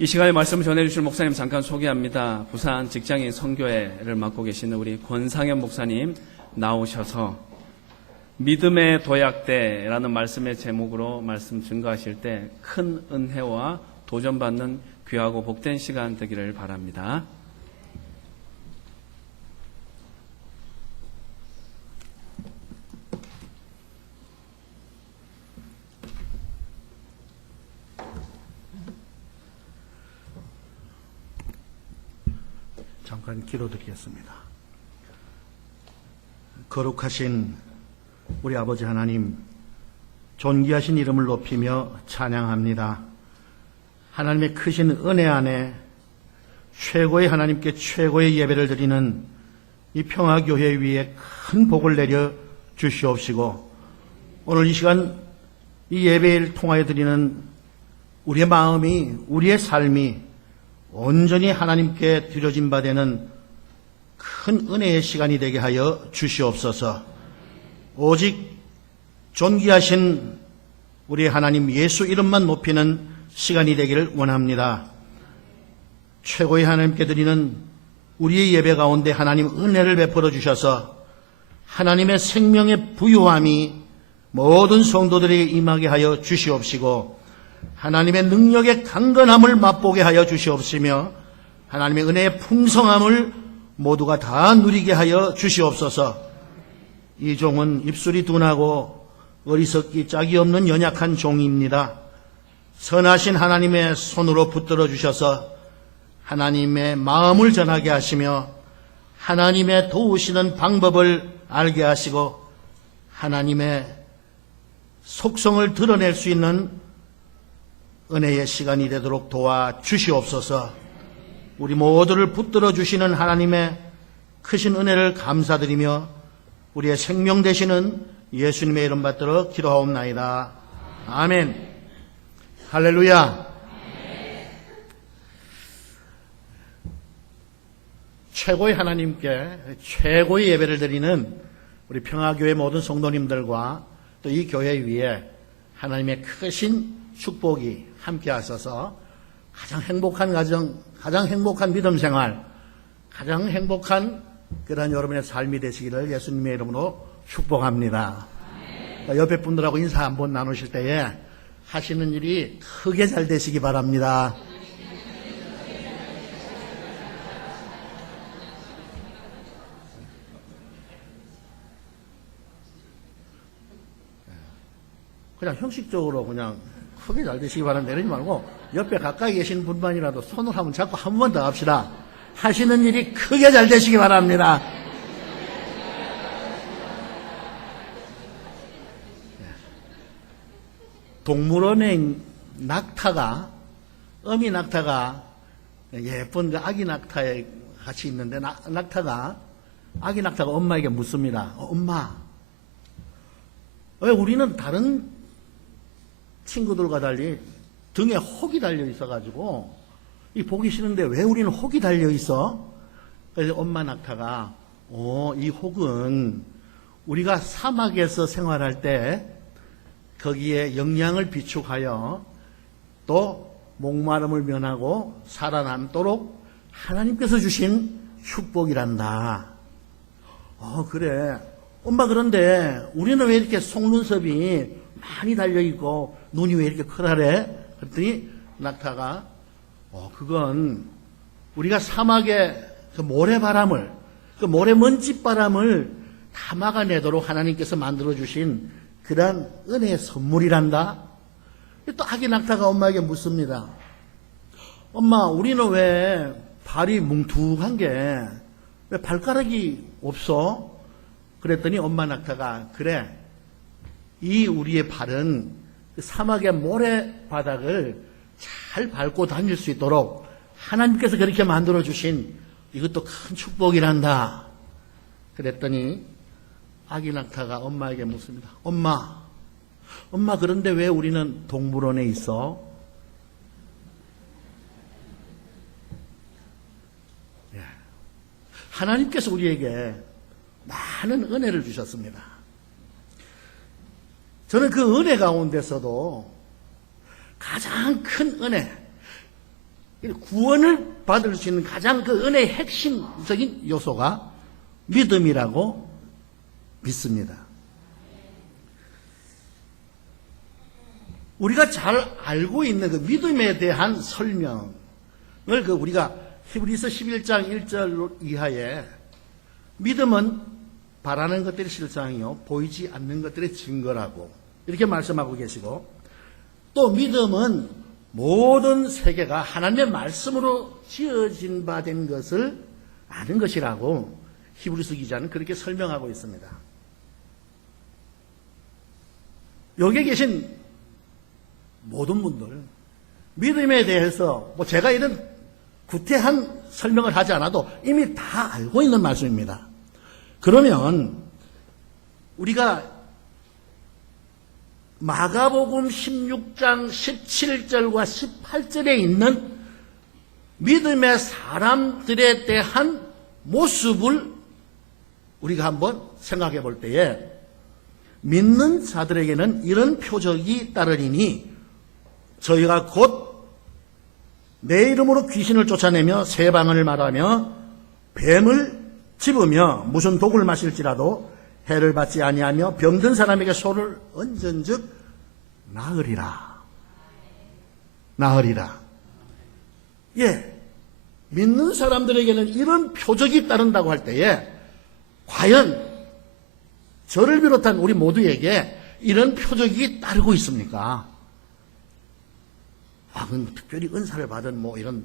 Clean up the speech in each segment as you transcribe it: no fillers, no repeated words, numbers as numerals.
이 시간에 말씀을 전해주실 목사님 잠깐 소개합니다. 부산 직장인 선교회를 맡고 계시는 우리 권상현 목사님 나오셔서 믿음의 도약대라는 말씀의 제목으로 말씀 증거하실 때 큰 은혜와 도전받는 귀하고 복된 시간 되기를 바랍니다. 잠깐 기도드리겠습니다. 거룩하신 우리 아버지 하나님, 존귀하신 이름을 높이며 찬양합니다. 하나님의 크신 은혜 안에 최고의 하나님께 최고의 예배를 드리는 이 평화교회 위에 큰 복을 내려 주시옵시고, 오늘 이 시간 이 예배를 통하여 드리는 우리의 마음이, 우리의 삶이 온전히 하나님께 드려진 바 되는 큰 은혜의 시간이 되게 하여 주시옵소서. 오직 존귀하신 우리 하나님 예수 이름만 높이는 시간이 되기를 원합니다. 최고의 하나님께 드리는 우리의 예배 가운데 하나님 은혜를 베풀어 주셔서 하나님의 생명의 부유함이 모든 성도들에게 임하게 하여 주시옵시고, 하나님의 능력의 강건함을 맛보게 하여 주시옵시며, 하나님의 은혜의 풍성함을 모두가 다 누리게 하여 주시옵소서. 이 종은 입술이 둔하고 어리석기 짝이 없는 연약한 종입니다. 선하신 하나님의 손으로 붙들어 주셔서 하나님의 마음을 전하게 하시며, 하나님의 도우시는 방법을 알게 하시고, 하나님의 속성을 드러낼 수 있는 은혜의 시간이 되도록 도와주시옵소서. 우리 모두를 붙들어 주시는 하나님의 크신 은혜를 감사드리며 우리의 생명 되시는 예수님의 이름 받들어 기도하옵나이다. 아멘. 할렐루야. 최고의 하나님께 최고의 예배를 드리는 우리 평화교회 모든 성도님들과 또 이 교회 위에 하나님의 크신 축복이 함께 하셔서 가장 행복한 가정, 가장 행복한 믿음 생활, 가장 행복한 그런 여러분의 삶이 되시기를 예수님의 이름으로 축복합니다. 옆에 분들하고 인사 한번 나누실 때에 하시는 일이 크게 잘 되시기 바랍니다. 그냥 형식적으로 그냥 크게 잘 되시기 바랍니다. 이러지 말고 옆에 가까이 계신 분만이라도 손을 한번 잡고 한 번 더 합시다. 하시는 일이 크게 잘 되시기 바랍니다. 동물원에 낙타가, 어미 낙타가 예쁜 그 아기 낙타에 같이 있는데 아기 낙타가 엄마에게 묻습니다. 엄마, 왜 우리는 다른 친구들과 달리 등에 혹이 달려 있어가지고 이 보기 싫은데 왜 우리는 혹이 달려 있어? 그래서 엄마 낙타가 이 혹은 우리가 사막에서 생활할 때 거기에 영양을 비축하여 또 목마름을 면하고 살아남도록 하나님께서 주신 축복이란다. 그래. 엄마, 그런데 우리는 왜 이렇게 속눈썹이 많이 달려있고 눈이 왜 이렇게 크다래? 그랬더니 낙타가 그건 우리가 사막의 그 모래바람을, 그 모래먼지바람을 다 막아내도록 하나님께서 만들어주신 그러한 은혜의 선물이란다. 또 아기 낙타가 엄마에게 묻습니다. 엄마, 우리는 왜 발이 뭉툭한 게 왜 발가락이 없어? 그랬더니 엄마 낙타가 그래, 이 우리의 발은 그 사막의 모래바닥을 잘 밟고 다닐 수 있도록 하나님께서 그렇게 만들어주신 이것도 큰 축복이란다. 그랬더니 아기 낙타가 엄마에게 묻습니다. 엄마, 그런데 왜 우리는 동물원에 있어? 하나님께서 우리에게 많은 은혜를 주셨습니다. 저는 그 은혜 가운데서도 가장 큰 은혜, 구원을 받을 수 있는 가장 그 은혜의 핵심적인 요소가 믿음이라고 믿습니다. 우리가 잘 알고 있는 그 믿음에 대한 설명을 우리가 히브리서 11장 1절 이하에 믿음은 바라는 것들의 실상이요 보이지 않는 것들의 증거라고 이렇게 말씀하고 계시고, 또 믿음은 모든 세계가 하나님의 말씀으로 지어진 바 된 것을 아는 것이라고 히브리서 기자는 그렇게 설명하고 있습니다. 여기에 계신 모든 분들 믿음에 대해서 제가 이런 구태한 설명을 하지 않아도 이미 다 알고 있는 말씀입니다. 그러면 우리가 마가복음 16장 17절과 18절에 있는 믿음의 사람들에 대한 모습을 우리가 한번 생각해 볼 때에, 믿는 자들에게는 이런 표적이 따르리니 저희가 곧 내 이름으로 귀신을 쫓아내며 새 방언을 말하며 뱀을 집으며 무슨 독을 마실지라도 해를 받지 아니하며 병든 사람에게 소를 얹은즉 나으리라. 나으리라. 예, 믿는 사람들에게는 이런 표적이 따른다고 할 때에 과연 저를 비롯한 우리 모두에게 이런 표적이 따르고 있습니까? 그건 특별히 은사를 받은 이런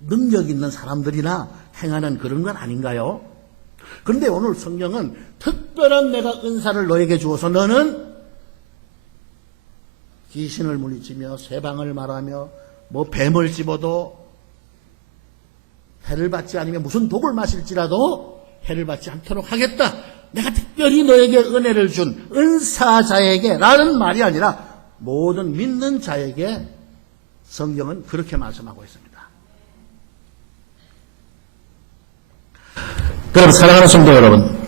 능력 있는 사람들이나 행하는 그런 건 아닌가요? 그런데 오늘 성경은 특별한 내가 은사를 너에게 주어서 너는 귀신을 물리치며 쇠방을 말하며 뱀을 집어도 해를 받지 않으면 무슨 독을 마실지라도 해를 받지 않도록 하겠다. 내가 특별히 너에게 은혜를 준 은사자에게 라는 말이 아니라 모든 믿는 자에게 성경은 그렇게 말씀하고 있습니다. 그럼 사랑하는 성도 여러분,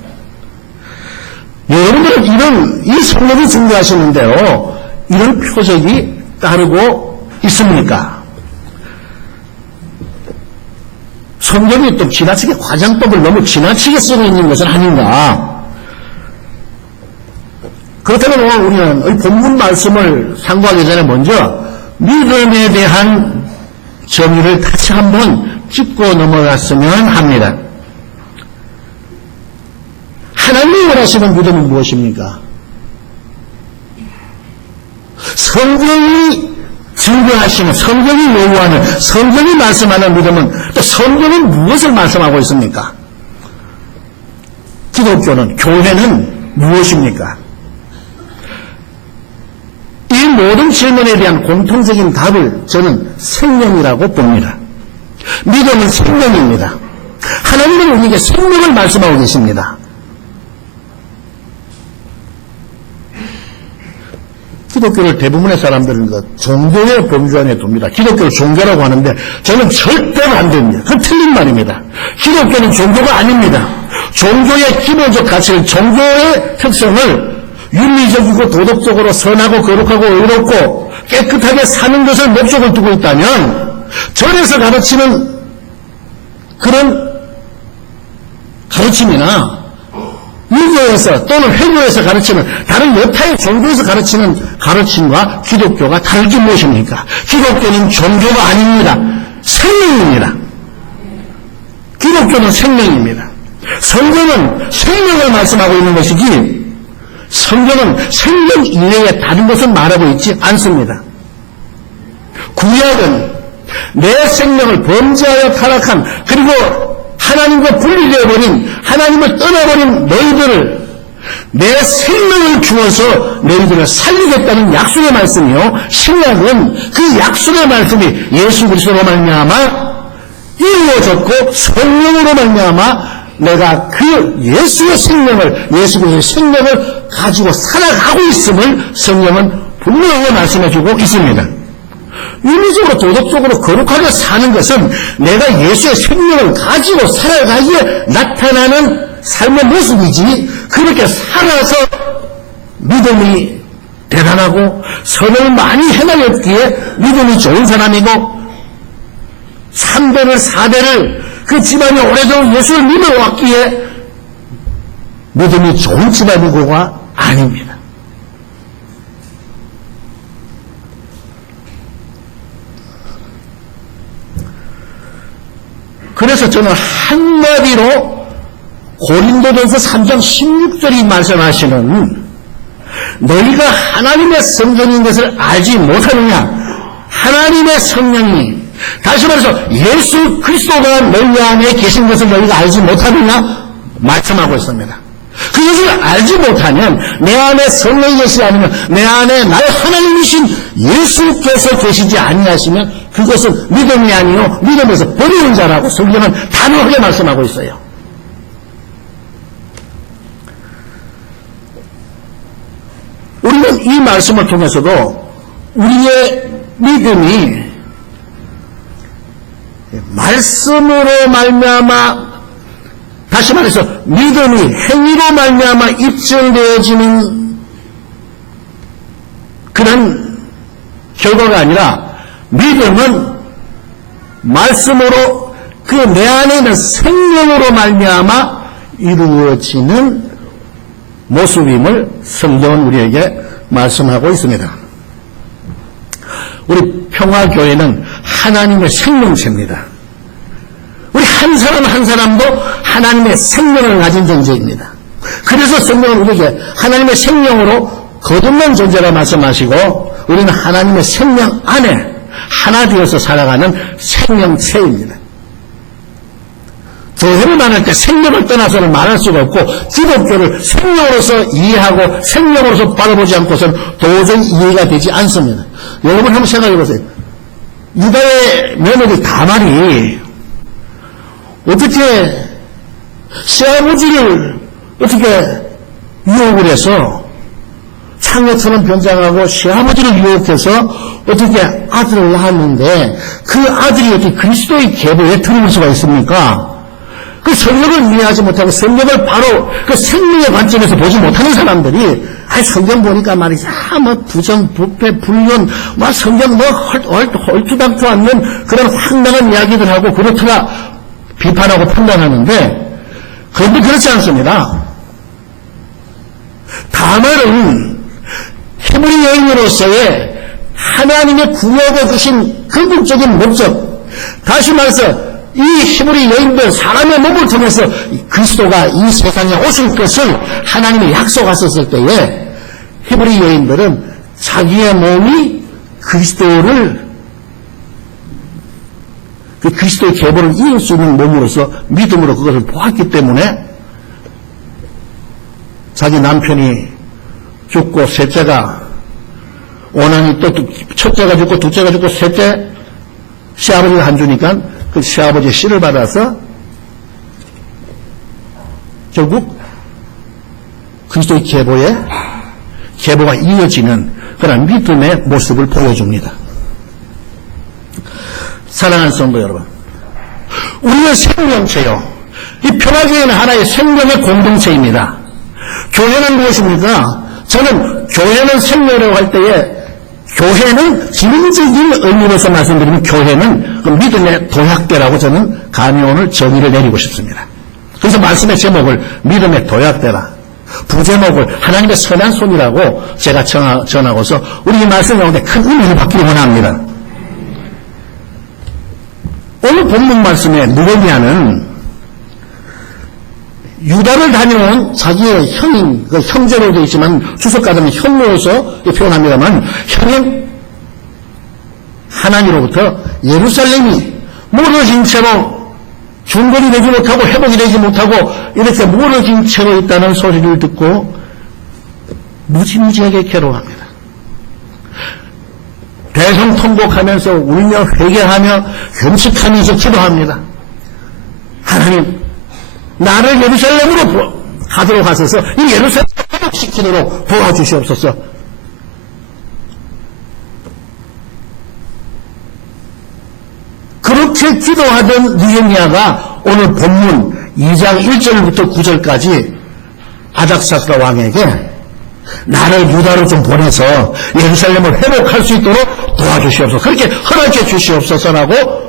여러분들은 이 성경이 증거하시는 대로 이런 표적이 따르고 있습니까? 성경이 또 지나치게 과장법을 너무 지나치게 쓰고 있는 것은 아닌가? 그렇다면 오늘 우리는 이 본문 말씀을 상고하기 전에 먼저 믿음에 대한 정의를 다시 한번 짚고 넘어갔으면 합니다. 하나님이 원하시는 믿음은 무엇입니까? 성경이 증거하시는, 성경이 요구하는, 성경이 말씀하는 믿음은 또 성경은 무엇을 말씀하고 있습니까? 기독교는, 교회는 무엇입니까? 이 모든 질문에 대한 공통적인 답을 저는 생명이라고 봅니다. 믿음은 생명입니다. 하나님은 우리에게 생명을 말씀하고 계십니다. 기독교를 대부분의 사람들은 종교의 범주 안에 둡니다. 기독교를 종교라고 하는데 저는 절대로 안 됩니다. 그건 틀린 말입니다. 기독교는 종교가 아닙니다. 종교의 기본적 가치를, 종교의 특성을 윤리적이고 도덕적으로 선하고 거룩하고 의롭고 깨끗하게 사는 것을 목적을 두고 있다면 절에서 가르치는 그런 가르침이나 유교에서 또는 회교에서 가르치는 다른 여타의 종교에서 가르치는 가르침과 기독교가 다르게 무엇입니까? 기독교는 종교가 아닙니다. 생명입니다. 기독교는 생명입니다. 성경은 생명을 말씀하고 있는 것이지 성경은 생명 이외에 다른 것을 말하고 있지 않습니다. 구약은 내 생명을 범죄하여 타락한, 그리고 하나님과 분리되어버린, 하나님을 떠나버린 너희들을 내 생명을 주어서 너희들을 살리겠다는 약속의 말씀이요, 신약은 그 약속의 말씀이 예수 그리스도로 말미암아 이루어졌고 성령으로 말미암아 내가 그 예수의 생명을, 예수 그리스도의 생명을 가지고 살아가고 있음을 성령은 분명하게 말씀해주고 있습니다. 윤리적으로 도덕적으로 거룩하게 사는 것은 내가 예수의 생명을 가지고 살아가기에 나타나는 삶의 모습이지, 그렇게 살아서 믿음이 대단하고 선을 많이 행하였기에 믿음이 좋은 사람이고 3대를 4대를 그 집안이 오래도록 예수를 믿어왔기에 믿음이 좋은 집안이고가 아닙니다. 그래서 저는 한마디로 고린도전서 3장 16절이 말씀하시는 너희가 하나님의 성전인 것을 알지 못하느냐, 하나님의 성령이, 다시 말해서 예수 그리스도가 너희 안에 계신 것을 너희가 알지 못하느냐 말씀하고 있습니다. 그것을 알지 못하면, 내 안에 성령이 계시지 않으면, 내 안에 나의 하나님이신 예수께서 계시지 아니하시면 그것은 믿음이 아니요 믿음에서 버리는 자라고 성경은 단호하게 말씀하고 있어요. 우리는 이 말씀을 통해서도 우리의 믿음이 말씀으로 말미암아, 다시 말해서 믿음이 행위로 말미암아 입증되어지는 그런 결과가 아니라, 믿음은 말씀으로 그 내 안에 있는 생명으로 말미암아 이루어지는 모습임을 성경은 우리에게 말씀하고 있습니다. 우리 평화교회는 하나님의 생명체입니다. 우리 한 사람 한 사람도 하나님의 생명을 가진 존재입니다. 그래서 성경은 우리에게 하나님의 생명으로 거듭난 존재라 말씀하시고, 우리는 하나님의 생명 안에 하나 되어서 살아가는 생명체입니다. 교회를 말할 때 생명을 떠나서는 말할 수가 없고, 기독교를 생명으로서 이해하고 생명으로서 바라보지 않고서는 도저히 이해가 되지 않습니다. 여러분 한번 생각해 보세요. 유다의 며느리 다말이 어떻게 시아버지를 어떻게 유혹을 해서 창녀처럼 변장하고 시아버지를 유혹해서 어떻게 아들을 낳았는데, 그 아들이 어떻게 그리스도의 계보에 들어올 수가 있습니까? 그 성경을 이해하지 못하고 성경을 바로 그 생명의 관점에서 보지 못하는 사람들이, 성경 보니까 말이지, 부정, 부패, 불륜, 성경 헐투닥투 않는 그런 황당한 이야기들하고 그렇더라 비판하고 판단하는데, 그런데 그렇지 않습니다. 다말은 히브리 여인으로서의 하나님의 구하고 주신 궁극적인 목적, 다시 말해서 이 히브리 여인들, 사람의 몸을 통해서 그리스도가 이 세상에 오실 것을 하나님이 약속하셨을 때에, 히브리 여인들은 자기의 몸이 그리스도의 계보를 이을 수 있는 몸으로서 믿음으로 그것을 보았기 때문에, 자기 남편이 죽고 셋째가 오난이 또 첫째가 죽고 둘째가 죽고 셋째 시아버지가 안 주니까 그 시아버지의 씨를 받아서 결국 그리스도의 계보가 이어지는 그런 믿음의 모습을 보여줍니다. 사랑하는 성도 여러분, 우리는 생명체요, 이 평화교회는 하나의 생명의 공동체입니다. 교회는 무엇입니까? 저는 교회는 생명이라고 할 때에, 교회는 기능적인 의미로서 말씀드리면 교회는 그 믿음의 도약대라고 저는 감히 오늘 정의를 내리고 싶습니다. 그래서 말씀의 제목을 믿음의 도약대라, 부제목을 하나님의 선한 손이라고 제가 전하고서 우리 이 말씀 가운데 큰 의미를 받기를 원합니다. 오늘 본문 말씀에 느헤미야는 유다를 다녀온 자기의 형인, 그 형제로 되어 있지만 주석가들은 형로로서 표현합니다만, 형인 하나님으로부터 예루살렘이 무너진 채로 중건이 되지 못하고 회복이 되지 못하고 이렇게 무너진 채로 있다는 소리를 듣고 무지무지하게 괴로워합니다. 대성통곡하면서 울며 회개하며 금식하면서 기도합니다. 하나님, 나를 예루살렘으로 가도록 하소서, 이 예루살렘을 회복시키도록 도와주시옵소서. 그렇게 기도하던 느헤미야가 오늘 본문 2장 1절부터 9절까지 아닥사스다 왕에게 나를 유다로 좀 보내서 예루살렘을 회복할 수 있도록 도와주시옵소서, 그렇게 허락해 주시옵소서라고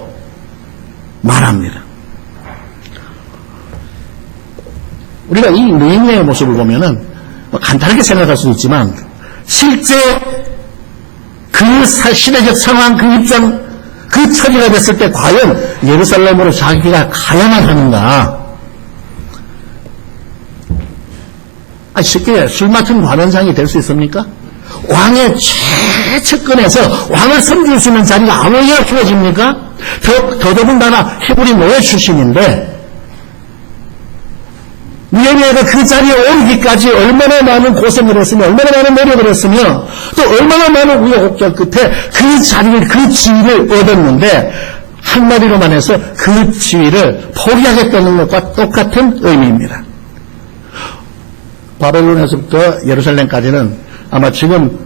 말합니다. 우리가 이 느헤미야의 모습을 보면은 간단하게 생각할 수 있지만 실제 그 시대적 상황, 그 입장, 그 처지가 됐을 때 과연 예루살렘으로 자기가 가야만 하는가? 쉽게 술 맡은 관원장이 될 수 있습니까? 왕의 최측근에서 왕을 섬길 수 있는 자리가 아무에게나 주어집니까? 더더군다나 헤브리 노예 출신인데 느헤미야가 그 자리에 오르기까지 얼마나 많은 고생을 했으며 얼마나 많은 노력을 했으며 또 얼마나 많은 우여곡절 끝에 그 자리를 그 지위를 얻었는데 한마디로만 해서 그 지위를 포기하겠다는 것과 똑같은 의미입니다. 바벨론에서부터 예루살렘까지는 아마 지금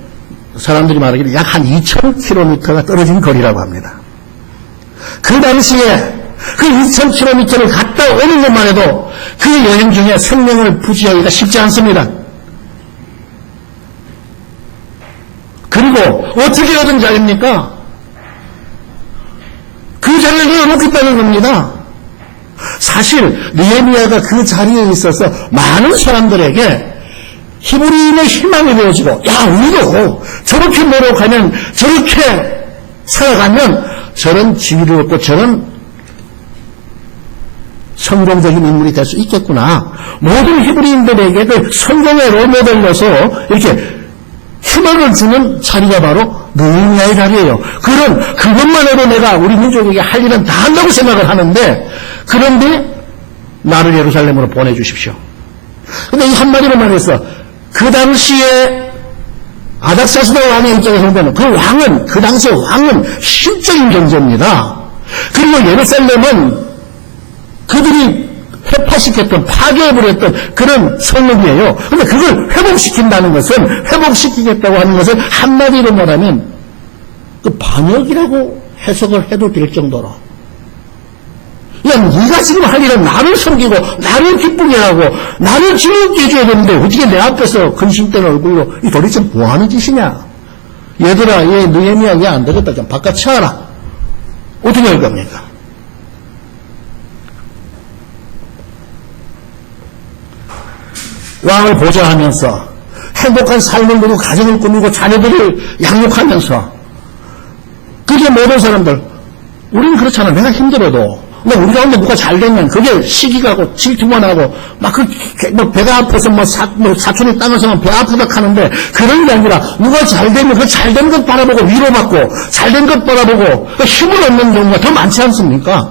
사람들이 말하기를 약 한 2,000km가 떨어진 거리라고 합니다. 그 당시에 그 2,000km를 갔다 오는 것만 해도 그 여행 중에 생명을 부지하기가 쉽지 않습니다. 그리고 어떻게 얻은 자리입니까? 그 자리를 내어놓겠다는 겁니다. 사실 느헤미야가 그 자리에 있어서 많은 사람들에게 히브리인의 희망이 되어지고 야 우리도 저렇게 노력하면 저렇게 살아가면 저런 지위를 얻고 저런 성공적인 인물이 될 수 있겠구나. 모든 히브리인들에게 그 성공의 롤모델로서 이렇게 희망을 주는 자리가 바로 느헤미야의 자리예요. 그것만 해도 내가 우리 민족에게 할 일은 다 한다고 생각을 하는데 그런데 나를 예루살렘으로 보내주십시오. 근데 이 한마디로 말해서 그 당시에 아닥사스다 왕의 입장에서 보면 그 당시의 왕은 신적인 존재입니다. 그리고 예루살렘은 그들이 회파시켰던 파괴해버렸던 그런 성읍이에요. 그런데 그걸 회복시킨다는 것은 회복시키겠다고 하는 것을 한마디로 말하면 그 반역이라고 해석을 해도 될 정도로 야 네가 지금 할 일은 나를 섬기고 나를 기쁘게 하고 나를 즐겁게 해줘야 되는데 어떻게 내 앞에서 근심된 얼굴로 이 도대체 뭐하는 짓이냐. 얘들아 얘 느헤미야 얘 안 되겠다 좀 바깥 쳐라. 어떻게 할 겁니까? 왕을 보좌하면서 행복한 삶을 누리고 가정을 꾸미고 자녀들을 양육하면서 그게 모든 사람들 우리는 그렇잖아. 내가 힘들어도 우리 가운데 누가 잘 되면 그게 시기가고 질투만 하고 막 배가 아파서 사촌이 땅을 서면 배 아프다 하는데 그런 게 아니라 누가 잘 되면 그 잘된 것 바라보고 위로받고 잘된 것 바라보고 힘을 얻는 경우가 더 많지 않습니까?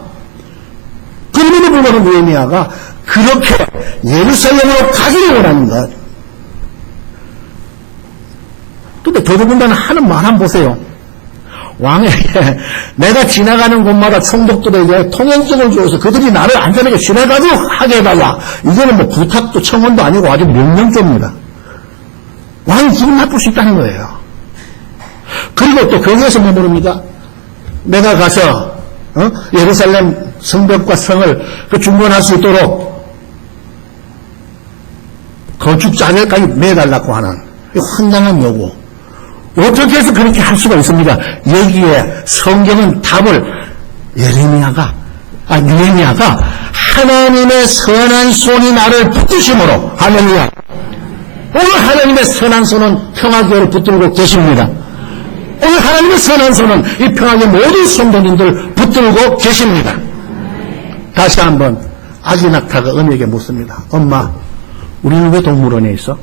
그럼에도 불구하고 느헤미야가 그렇게 예루살렘으로 가기를 원하는 것. 근데 더더군다나 하는 말 한번 보세요. 왕에게 내가 지나가는 곳마다 총독들에게 통행증을 주어서 그들이 나를 안전하게 지나가도록 하게 해달라. 이거는 부탁도 청원도 아니고 아주 명령조입니다. 왕이 기분 나쁠 수 있다는 거예요. 그리고 또 거기에서 뭐 모릅니까? 내가 가서 예루살렘 성벽과 성을 중건할 수 있도록 건축자재까지 매달라고 하는 황당한 요구. 어떻게 해서 그렇게 할 수가 있습니까? 여기에 성경은 답을 느헤미야가 하나님의 선한 손이 나를 붙드심으로 할렐루야. 오늘 하나님의 선한 손은 평화교회를 붙들고 계십니다. 오늘 하나님의 선한 손은 이 평화교회 모든 성도님들 붙들고 계십니다. 다시 한번 아기 낙타가 어미에게 묻습니다. 엄마, 우리는 왜 동물원에 있어?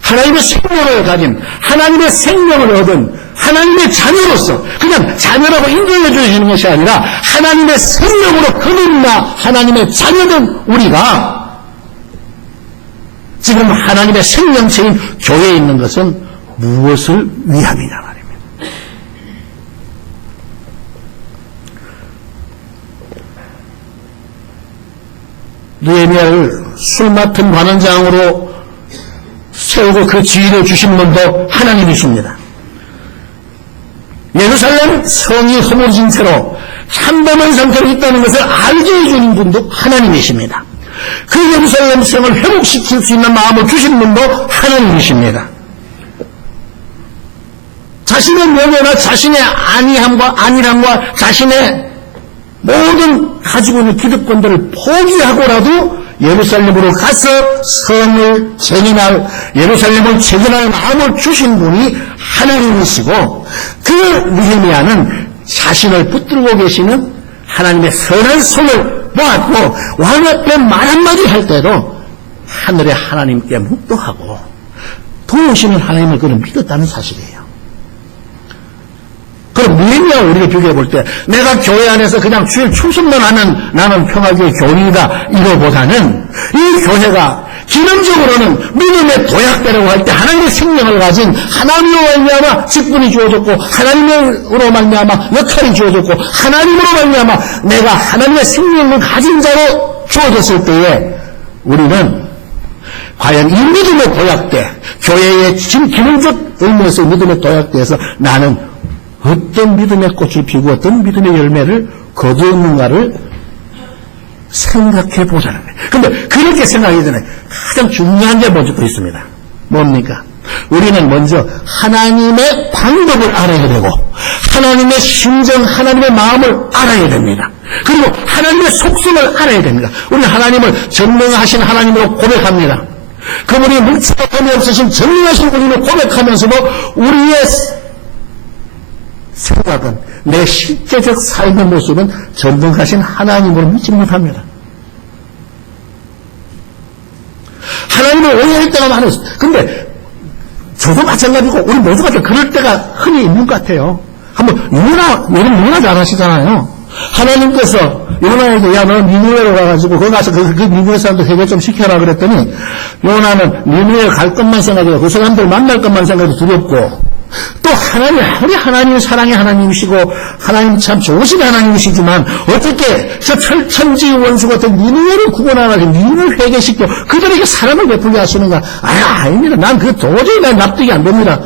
하나님의 생명을 가진 하나님의 생명을 얻은 하나님의 자녀로서 그냥 자녀라고 인정해 주시는 것이 아니라 하나님의 생명으로 거듭나 하나님의 자녀된 우리가 지금 하나님의 생명체인 교회에 있는 것은 무엇을 위함이냐 말입니다. 느헤미야를 술 맡은 관원장으로 세우고 그 지위를 주신 분도 하나님이십니다. 예루살렘 성이 허물어진 채로 참담한 상태로 있다는 것을 알게 해주는 분도 하나님이십니다. 그 예루살렘 성을 회복시킬 수 있는 마음을 주신 분도 하나님이십니다. 자, 자신의 명예나 자신의 안일함과 자신의 모든 가지고 있는 기득권들을 포기하고라도 예루살렘으로 가서 성을 재건할, 예루살렘을 재건할 마음을 주신 분이 하나님이시고, 그 느헤미야는 자신을 붙들고 계시는 하나님의 선한 손을 보았고, 왕 앞에 말 한마디 할 때도 하늘의 하나님께 묵도하고 도우시는 하나님을 그는 믿었다는 사실이에요. 그럼 느헤미야와 우리를 비교해 볼 때 내가 교회 안에서 그냥 주일 출석만 하는 나는 평화교회 교인이다 이거보다는 이 교회가 기능적으로는 믿음의 도약대라고 할 때 하나님의 생명을 가진 하나님으로 말미암아 직분이 주어졌고 하나님으로 말미암아 역할이 주어졌고 하나님으로 말미암아 내가 하나님의 생명을 가진 자로 주어졌을 때에 우리는 과연 이 믿음의 도약대, 교회의 지금 기능적 의미에서 믿음의 도약대에서 나는 어떤 믿음의 꽃을 피우고 어떤 믿음의 열매를 거두었는가를 생각해 보자는 거예요. 그런데 그렇게 생각하기 전에 가장 중요한 게 먼저 또 있습니다. 뭡니까? 우리는 먼저 하나님의 방법을 알아야 되고 하나님의 심정, 하나님의 마음을 알아야 됩니다. 그리고 하나님의 속성을 알아야 됩니다. 우리는 하나님을 전능하신 하나님으로 고백합니다. 그분이 뭉치고 범위 없으신 전능하신 분을 고백하면서도 우리의 생각은 내 실제적 삶의 모습은 전능하신 하나님으로 믿지 못합니다. 하나님을 오해할 때가 많아요. 근데 저도 마찬가지고 우리 모두가 그럴 때가 흔히 있는 것 같아요. 한번 요나 잘 하시잖아요. 하나님께서 요나에게 야 너는 니느웨로 가가지고 거기 가서 그 니느웨 사람들 해결 좀 시켜라 그랬더니 요나는 니느웨 갈 것만 생각해요. 그 사람들 만날 것만 생각해도 두렵고 또 하나님 아무리 하나님 사랑의 하나님이시고 하나님 참 좋으신 하나님이시지만 어떻게 저 천지 원수 같은 니느웨를 구원하라고 니느웨를 회개시켜 그들에게 사랑을 베풀게 하시는가? 아닙니다. 난 그게 도저히 난 납득이 안 됩니다.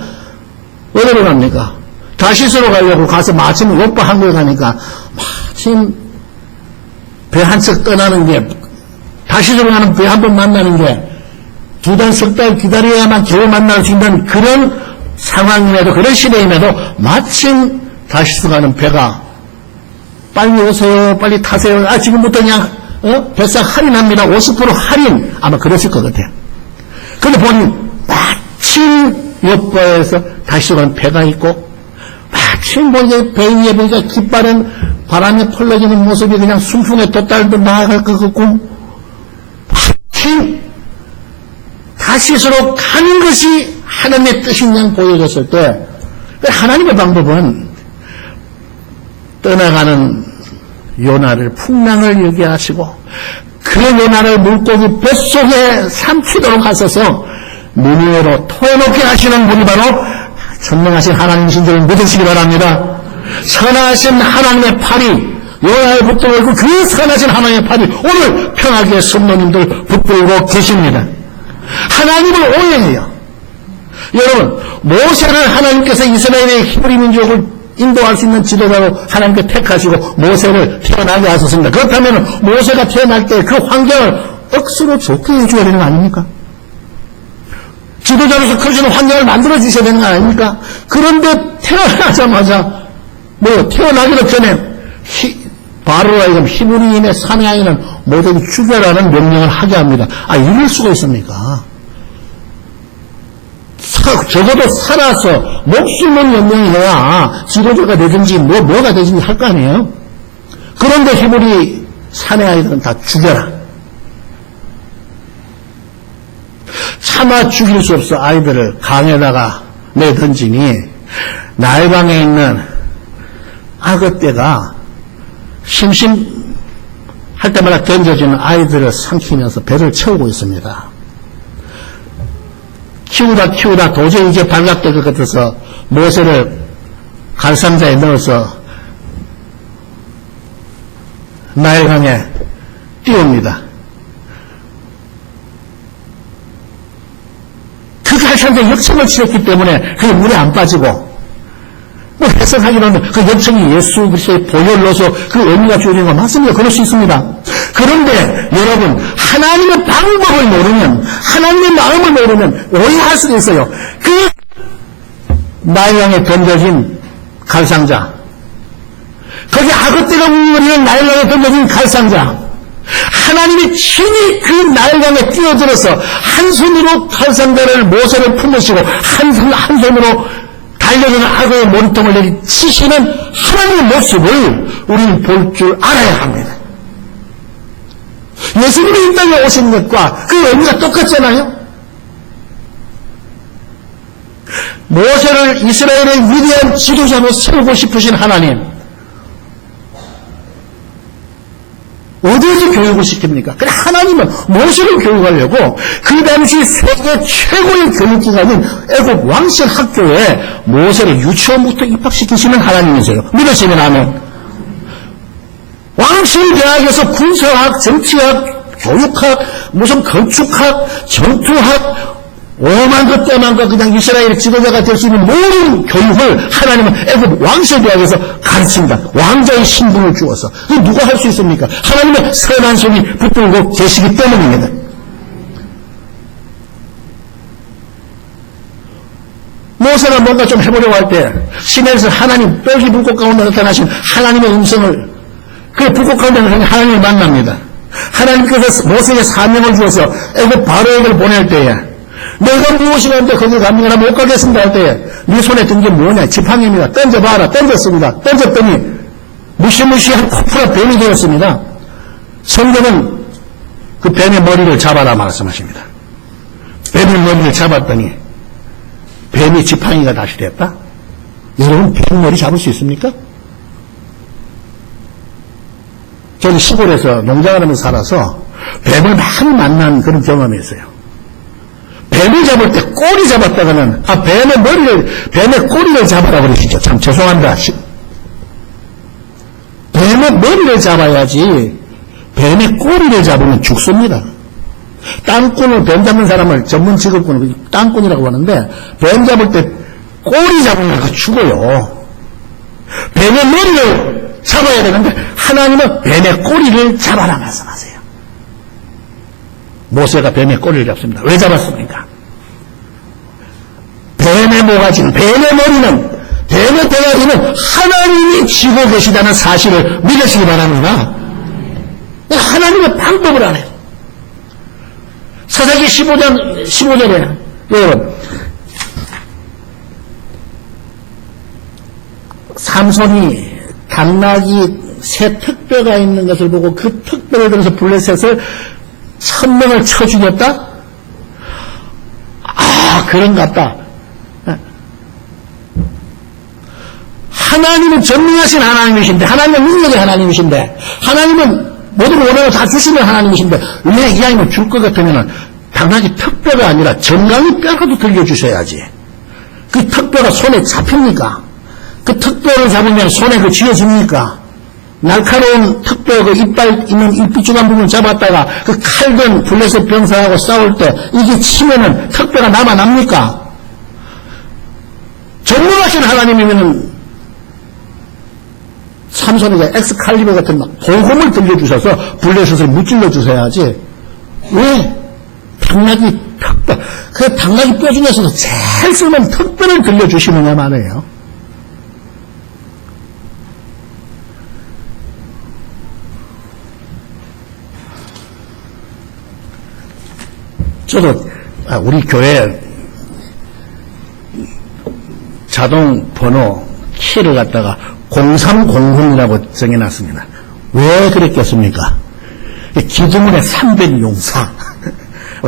어디로 갑니까? 다시스로 가려고 가서 마침 오빠 한국에 가니까 마침 배 한 척 떠나는 게 다시스로 가는 배 한 번 만나는 게 두 달, 석 달 기다려야만 겨우 만날 수 있는 그런 상황임에도 그런 시대임에도 마침 다시스 가는 배가 빨리 오세요, 빨리 타세요. 지금부터 그냥 배상 할인합니다. 50% 할인 아마 그랬을 것 같아요. 근데 보니 마침 옆바에서 다시스 가는 배가 있고 마침 보니까 배 위에 보니까 깃발은 바람에 펄러지는 모습이 그냥 순풍에 돛달듯 나아갈 것 같고 마침 다시스로 가는 것이 하나님의 뜻인 양 보여졌을 때 하나님의 방법은 떠나가는 요나를 풍랑을 여기 하시고 그 요나를 물고기 뱃속에 삼키도록 하셔서 니느웨로 토해놓게 하시는 분이 바로 전능하신 하나님이신 줄 믿으시기 바랍니다. 선하신 하나님의 팔이 요나를 붙들고 있고 그 선하신 하나님의 팔이 오늘 평화교회 성도님들 붙들고 계십니다. 하나님을 오해해요. 여러분 모세를 하나님께서 이스라엘의 히브리 민족을 인도할 수 있는 지도자로 하나님께 택하시고 모세를 태어나게 하셨습니다. 그렇다면 모세가 태어날 때 그 환경을 억수로 좋게 해줘야 되는 거 아닙니까? 지도자로서 그러시는 환경을 만들어 주셔야 되는 거 아닙니까? 그런데 태어나자마자 태어나기도 전에 바로가 히브리인의 사내아이는 모두 죽여라는 명령을 하게 합니다. 이럴 수가 있습니까? 적어도 살아서 목숨을 명령해야 지도자가 되든지 뭐가 되든지 할 거 아니에요? 그런데 히브리 사내아이들은 다 죽여라. 차마 죽일 수 없어 아이들을 강에다가 내던지니 나일강에 있는 악어떼가 심심할 때마다 던져지는 아이들을 삼키면서 배를 채우고 있습니다. 키우다 도저히 이제 발각될 것 같아서 모세를 갈상자에 넣어서 나일강에 띄웁니다. 그 갈상자에 역청을 치렀기 때문에 그게 물에 안 빠지고 해석하기로는 그 역청이 예수 그리스도의 보혈로서 그 의미가 주어진 건 맞습니다. 그럴 수 있습니다. 그런데 여러분 하나님의 방법을 모르면 하나님의 마음을 모르면 오해할 수도 있어요. 그 나일강에 던져진 갈상자, 거기 악어떼가 웅거리는 나일강에 던져진 갈상자, 하나님이 친히 그 나일강에 뛰어들어서 한 손으로 갈상자를 모세를 품으시고 한 손으로 달려드는 악어의 머리통을 내리 치시는 하나님의 모습을 우리는 볼 줄 알아야 합니다. 예수님이 이 땅에 오신 것과 그 의미가 똑같잖아요. 모세를 이스라엘의 위대한 지도자로 세우고 싶으신 하나님, 어디에서 교육을 시킵니까? 그래, 하나님은 모세를 교육하려고 그 당시 세계 최고의 교육기관인 애굽 왕실 학교에 모세를 유치원부터 입학시키시는 하나님이세요. 믿으시면 아멘. 왕실 대학에서 군사학, 정치학, 교육학, 무슨 건축학, 전투학, 오만 것 때만 것 그냥 이스라엘의 지도자가 될 수 있는 모든 교육을 하나님은 애굽 왕실 대학에서 가르칩니다. 왕자의 신분을 주어서. 그 누가 할 수 있습니까? 하나님의 선한 손이 붙들고 계시기 때문입니다. 모세가 뭔가 좀 해보려고 할 때 시내에서 하나님, 뼈기 불꽃 가운데 나타나신 하나님의 음성을, 그 불꽃 가운데 나타나신 하나님을 만납니다. 하나님께서 모세에게 사명을 주어서 애굽 바로에게 보낼 때에 내가 무엇이가 하는데 거기 갑니다. 못 가겠습니다 할 때에 네 손에 든 게 뭐냐? 지팡이입니다. 던져봐라. 던졌습니다. 던졌더니 무시무시한 코프라 뱀이 되었습니다. 성경은 그 뱀의 머리를 잡아라 말씀하십니다. 뱀의 머리를 잡았더니 뱀이 지팡이가 다시 됐다? 여러분 뱀 머리 잡을 수 있습니까? 저는 시골에서 농장을 하면서 살아서 뱀을 많이 만난 그런 경험이 있어요. 뱀을 잡을 때 꼬리 잡았다가는 뱀의 꼬리를 잡아라 그러시죠. 참 죄송합니다. 뱀의 머리를 잡아야지 뱀의 꼬리를 잡으면 죽습니다. 땅꾼을 뱀 잡는 사람을 전문 직업군을 땅꾼이라고 하는데 뱀 잡을 때 꼬리 잡으면 죽어요. 뱀의 머리를 잡아야 되는데 하나님은 뱀의 꼬리를 잡아라 말씀하세요. 모세가 뱀의 꼬리를 잡습니다. 왜 잡았습니까? 뱀의 모가지는, 뱀의 머리는, 뱀의 대가리는 하나님이 쥐고 계시다는 사실을 믿으시기 바랍니다. 하나님의 방법을 안 해요. 사사기 15절에 여러분 삼손이 당나귀 새 턱뼈가 있는 것을 보고 그 턱뼈를 들어서 블레셋을 1000명을 쳐 죽였다? 아, 그런갑다. 하나님은 전능하신 하나님이신데, 하나님은 능력의 하나님이신데, 하나님은 모든 원한을 다 주시는 하나님이신데, 왜 이 아이는 줄 것 같으면 당나귀 턱뼈가 아니라 정강이 뼈라도 들려주셔야지. 그 턱뼈가 손에 잡힙니까? 그 턱뼈를 잡으면 손에 그 쥐어집니까? 날카로운 턱뼈 그 이빨 있는 일비주간 부분 잡았다가 그 칼든 블레셋 병사하고 싸울 때 이게 치면은 턱뼈가 남아납니까? 전능하신 하나님이면은 삼손에게 엑스칼리버 같은 막 도금을 들려주셔서 블레셋을 무찔러 주셔야지. 왜? 당나귀 턱뼈, 그 당나귀 뼈 중에서도 제일 쓸만한 턱뼈를 들려주시느냐 말이에요. 저도 우리 교회 자동 번호 키를 갖다가 0300이라고 정해놨습니다. 왜 그랬겠습니까? 기도문의 300용사.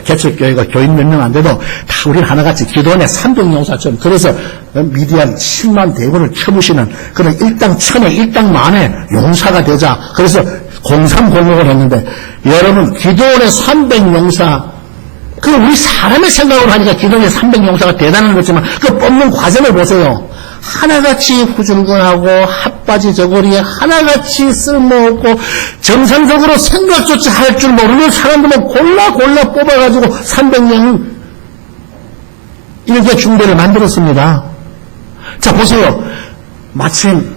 개척교회가 교인 몇 명 안 돼도 다 우리 하나같이 기도원의 300용사처럼 그래서 미디안 10만 대군을 쳐부시는 그런 일당 천에 일당 만에 용사가 되자. 그래서 0300을 했는데 여러분 기도원의 300용사 그 우리 사람의 생각으로 하니까 기도원의 300용사가 대단한 거지만 그 뽑는 과정을 보세요. 하나같이 후줄근하고 핫바지 저고리에 하나같이 쓸모없고 정상적으로 생각조차 할 줄 모르는 사람들만 골라 뽑아가지고 300명 이렇게 중대를 만들었습니다. 자 보세요. 마침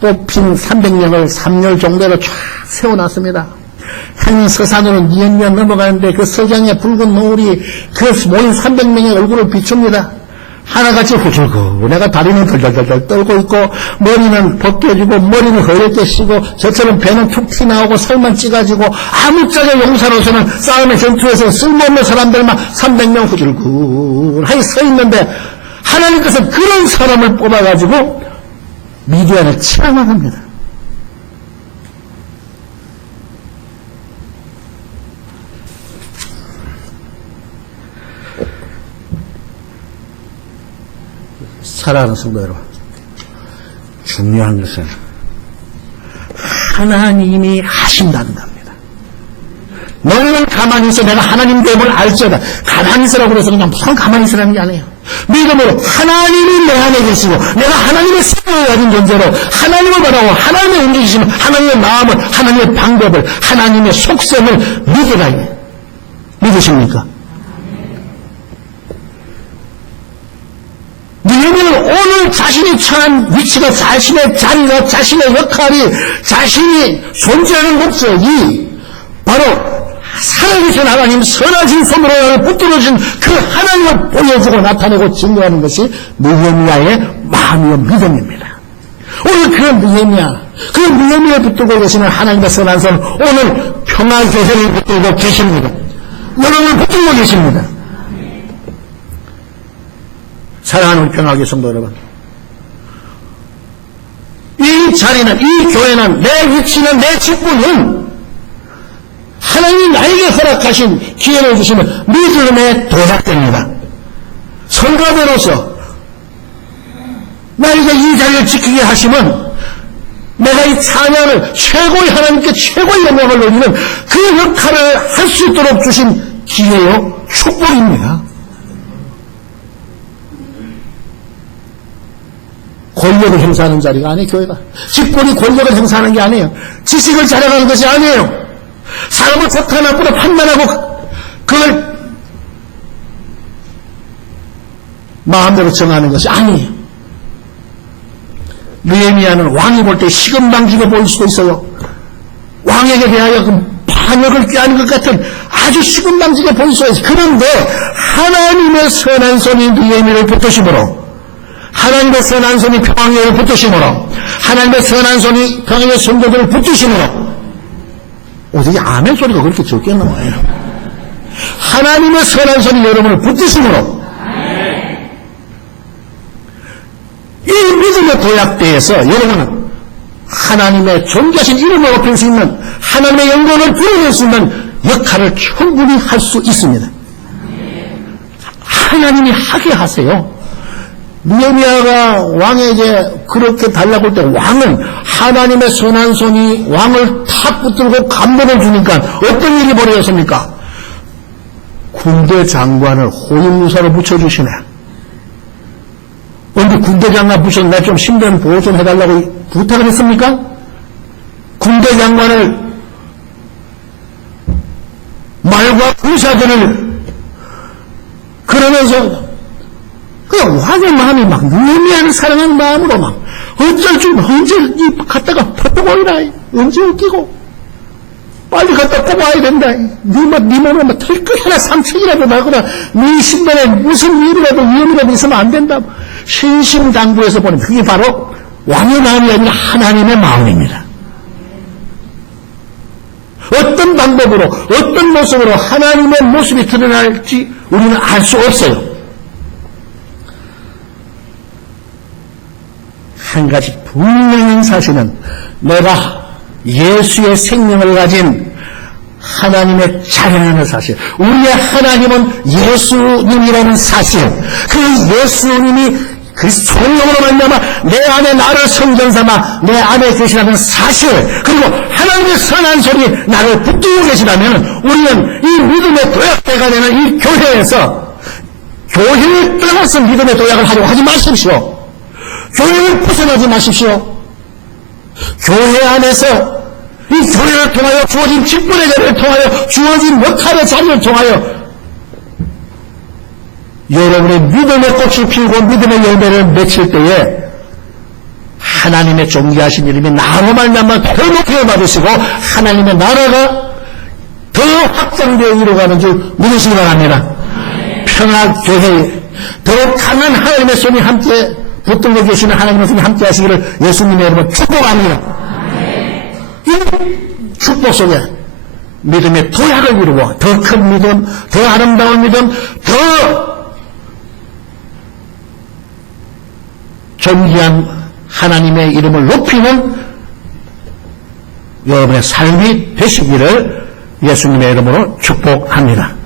뽑힌 300명을 3열 정도로 쫙 세워놨습니다. 한 서산으로 니은니은 넘어가는데 그 서장의 붉은 노을이 그 모인 300명의 얼굴을 비춥니다. 하나같이 후줄고 내가 다리는 덜덜덜 떨고 있고 머리는 벗겨지고 머리는 허옇게 쓰고 저처럼 배는 툭 튀나오고 살만 찌가지고 아무짝에 용사로서는 싸움의 전투에서 쓸모없는 사람들만 300명 후줄근하게 서 있는데 하나님께서 그런 사람을 뽑아가지고 미디안을 치러나갑니다. 사랑하는 성도 여러분, 중요한 것은 하나님이 하신다는 겁니다. 너는 가만히 있어. 내가 하나님 됨을 알지어다. 가만히 있으라고 그래서 그냥 무슨 가만히 있으라는 게 아니에요. 믿음으로 하나님이 내 안에 계시고 내가 하나님의 생명을 가진 존재로 하나님을 바라고 하나님의 움직이시는 하나님의 마음을, 하나님의 방법을, 하나님의 속성을 믿으라. 믿으십니까? 느헤미야는 오늘 자신이 처한 위치가, 자신의 자리가, 자신의 역할이, 자신이 존재하는 목적이 바로 살아계신 하나님, 선하신 손으로 나를 붙들어준 그 하나님을 보여주고 나타내고 증거하는 것이 느헤미야의 마음이요 믿음입니다. 오늘 그 느헤미야에 붙들고 계시는 하나님의 선한 손, 오늘 평화교회를 붙들고 계십니다. 여러분을 붙들고 계십니다. 사랑하는 우리 평화교회 성도 여러분, 이 자리는, 이 교회는, 내 위치는, 내 직분은 하나님이 나에게 허락하신 기회를 주시면 믿음의 도약됩니다. 성가대로서 나에게 이 자리를 지키게 하시면 내가 이 찬양을 최고의 하나님께 최고의 영광을 올리는 그 역할을 할 수 있도록 주신 기회요 축복입니다. 권력을 행사하는 자리가 아니에요. 교회가 직분이 권력을 행사하는 게 아니에요. 지식을 자랑하는 것이 아니에요. 사람을 좋다 나쁘다 판단하고 그걸 마음대로 정하는 것이 아니에요. 느헤미야는 왕이 볼 때 시금방지게 보일 수도 있어요. 왕에게 대하여 그 반역을 꾀하는 것 같은 아주 시금방지게 보일 수도 있어요. 그런데 하나님의 선한 손이 느헤미야를 붙드심으로, 하나님의 선한 손이 평화교회를 붙드심으로, 하나님의 선한 손이 평화교회 성도들을 붙드심으로, 어떻게 아멘 소리가 그렇게 적겠나 봐요. 하나님의 선한 손이 여러분을 붙드심으로 이 믿음의 도약대에서 여러분은 하나님의 존귀하신 이름을 높일 수 있는, 하나님의 영광을 드러낼 수 있는 역할을 충분히 할 수 있습니다. 하나님이 하게 하세요. 느헤미야가 왕에게 그렇게 달라고 할 때 왕은 하나님의 선한 손이 왕을 탁 붙들고 감동을 주니까 어떤 일이 벌어졌습니까? 군대 장관을 호위무사로 붙여주시네. 언제 군대 장관 붙여서 나 좀 신변 보호 좀 해달라고 부탁을 했습니까? 군대 장관을, 말과 군사들을, 그러면서 그 왕의 마음이 막 느헤미야를 사랑하는 마음으로 막 어쩔 줄 언제 갔다가 팍팍 오이라, 언제 웃기고 빨리 갔다 꼭 와야 된다. 네 몸에 막 털끝 하나 상처이라도 나거나 네 신변에 무슨 일이라도 위험이라도 있으면 안 된다. 신심당부해서 보는 그게 바로 왕의 마음이 아니라 하나님의 마음입니다. 어떤 방법으로, 어떤 모습으로 하나님의 모습이 드러날지 우리는 알 수 없어요. 한 가지 분명한 사실은 내가 예수의 생명을 가진 하나님의 자녀라는 사실, 우리의 하나님은 예수님이라는 사실, 그 예수님이 그 성령으로 말미암아 내 안에 나를 성전 삼아 내 안에 계시라는 사실, 그리고 하나님의 선한 손이 나를 붙들고 계시다면 우리는 이 믿음의 도약대가 되는 이 교회에서 교회를 떠나서 믿음의 도약을 하려고 하지 마십시오. 교회를 벗어나지 마십시오. 교회 안에서 이 교회를 통하여 주어진 직분의 자리를 통하여 주어진 역할의 자리를 통하여 여러분의 믿음의 꽃을 피우고 믿음의 열매를 맺힐 때에 하나님의 존귀하신 이름이 나로 말미암아 더 높여 받으시고 하나님의 나라가 더 확장되어 이루어가는 줄 믿으시기 바랍니다. 평화교회 더 강한 하나님의 손이 함께 붙들고 계시는 하나님의 손이 함께 하시기를 예수님의 이름으로 축복합니다. 이 축복 속에 믿음의 도약을 이루고 더 큰 믿음, 더 아름다운 믿음, 더 존귀한 하나님의 이름을 높이는 여러분의 삶이 되시기를 예수님의 이름으로 축복합니다.